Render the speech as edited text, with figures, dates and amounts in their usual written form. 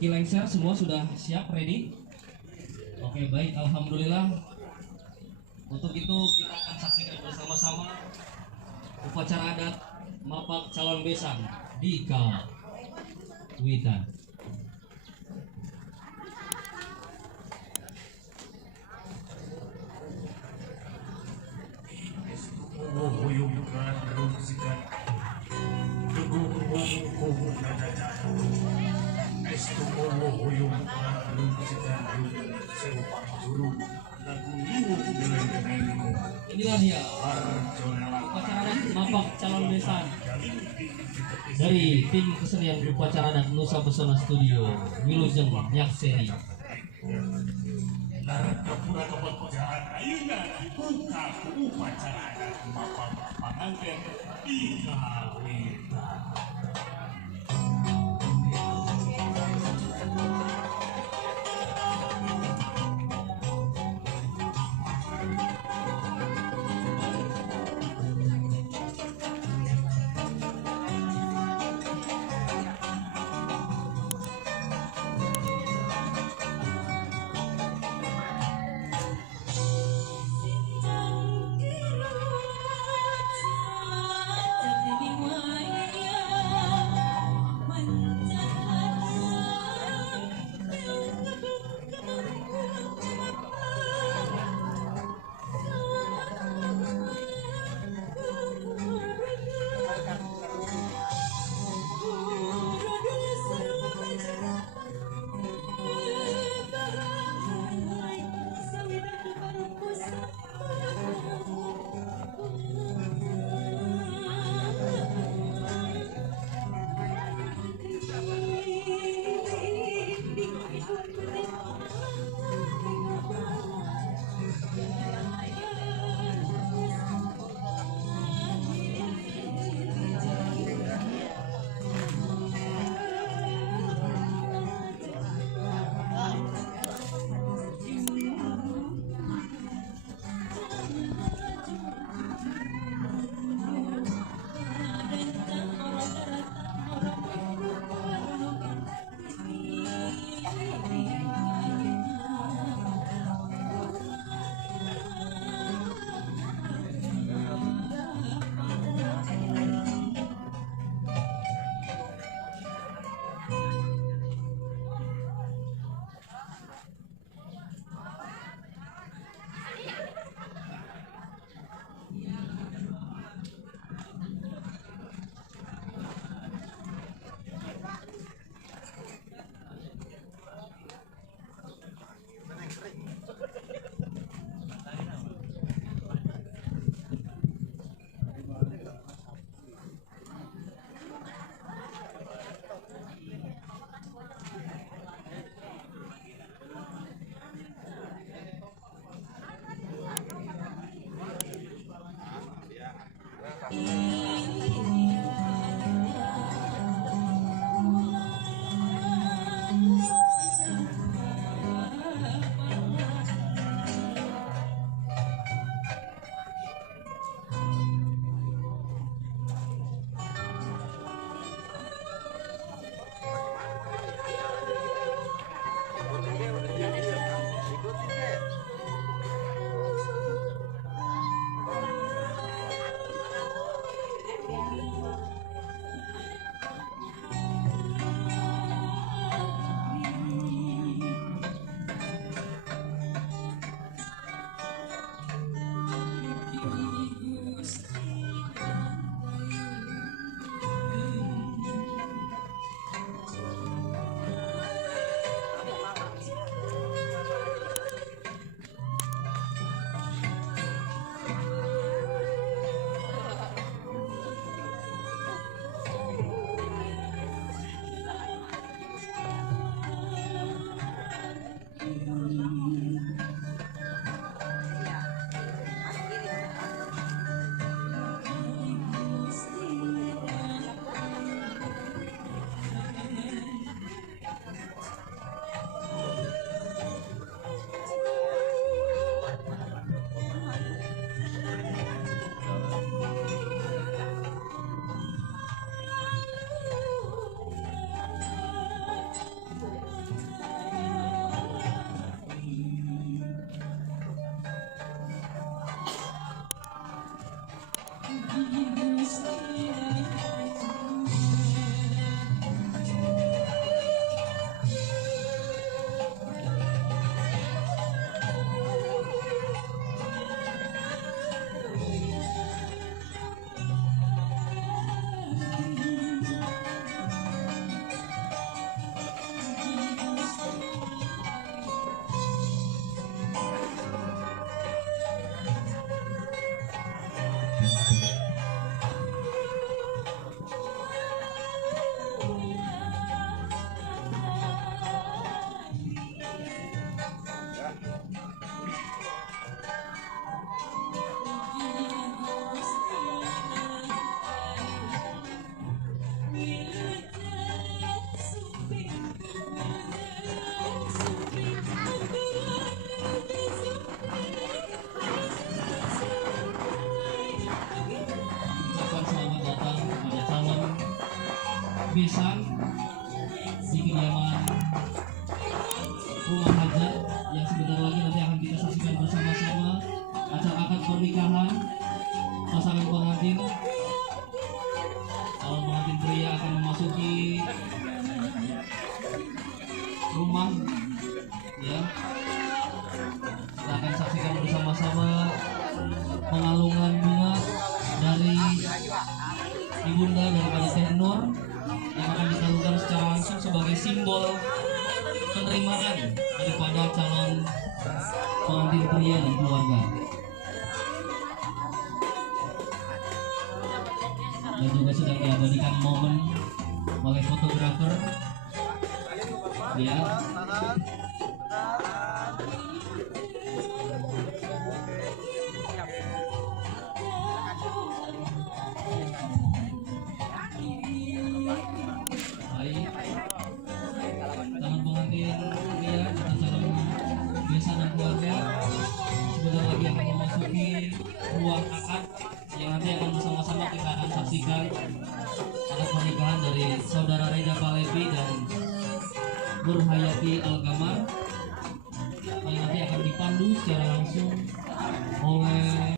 Kilengser semua sudah siap, ready? Oke, baik, alhamdulillah. Untuk itu kita akan saksikan bersama-sama upacara adat Mapak Calon Besan di Kawitan. Inilah dia upacara adat Mapak Calon Besan dari tim kesenian upacara adat Nusa Pesona Studio Wilujeng Nyakseni. Kapura tempat pujaan ayeuna buka upacara adat Mapak Panganten di Kawitan. besan di kediaman rumah hajat yang sebentar lagi nanti akan kita saksikan bersama-sama acara akad pernikahan pasangan pengantin. Calon pengantin pria akan memasuki rumah, ya. Kita akan saksikan bersama-sama pengalungan bunga dari ibunda daripada Teh Nur yang akan disalurkan secara langsung sebagai simbol penerimaan daripada calon pengantin pria dan keluarga. Dan juga sedang diabadikan momen oleh fotografer, ya. Baik, calon pengantin pria dan calon besan dan keluarga sebentar lagi akan memasuki ruang akad yang nanti akan bersama-sama kita akan saksikan akad pernikahan dari saudara Reza Palevi dan Nur Hayati Alkamar yang nanti akan dipandu secara langsung oleh